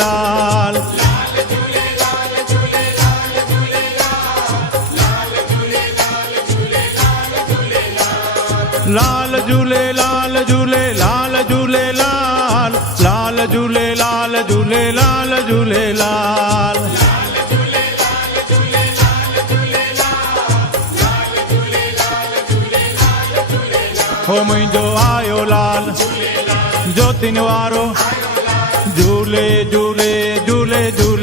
झूलेलाल लाल झूलेलाल झूलेलाल झूलेलाल लाल झूलेलाल झूलेलाल झूलेलाल हो मुंहिंजो आयो लाल ज्योतिन वारो झूले झूले झूले झूले